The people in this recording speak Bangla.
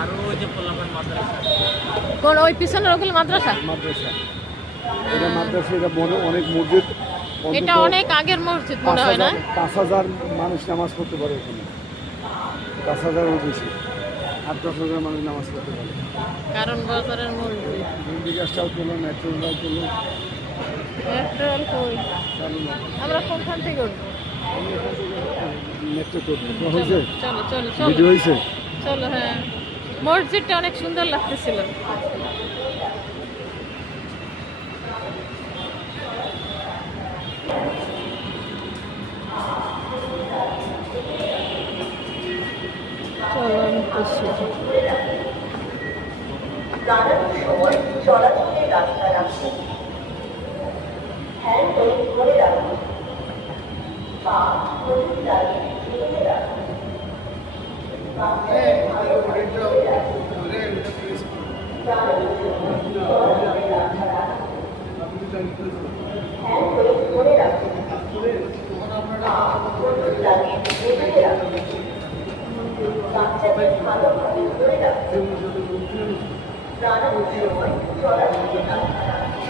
আর ওই যে পোলাপান মাদ্রাসা। কোন ওই পিছনের ওগুলো মাদ্রাসা? মাদ্রাসা, এটা মাদ্রাসা, এটা অনেক মসজিদ, এটা অনেক আগের মসজিদ মনে হয় না? 5,000 মানুষ নামাজ পড়তে পারে এখানে, 5,000-এরও বেশি, 8-10,000 মানুষ নামাজ পড়তে পারে। কারণ বাজারের মসজিদ। বিকাশটাও তোলো, মেট্রোটাও তোলো, পেট্রোল কই? চালু না। আমরা কোনখান থেকে উঠবো? মেট্রো তো হয়েছে, চলো চলো চলো ভিডিও হয়েছে। চলো। হ্যাঁ, মসজিদটা অনেক সুন্দর লাগতেছিল। চলো আমি বসছি। দাঁড়ানোর সময় চলাচলের রাস্তা রাখুন, হ্যান্ড ব্রেক ধরে রাখুন, পা নদীর দাঁড়িয়ে ঝুলিয়ে রাখুন, বাচ্চাদের ভালো করে ধরে রাখুন। দাঁড়ানোর সময় চলাচলের রাস্তা রাখুন, হ্যান্ড ব্রেক ধরে রাখুন, পা নদীর দাঁড়িয়ে ঝুলিয়ে রাখুন, বাচ্চাদের ভালোভাবে ধরে রাখুন। দাঁড়ানোর সময় চলাচলের রাস্তা রাখুন।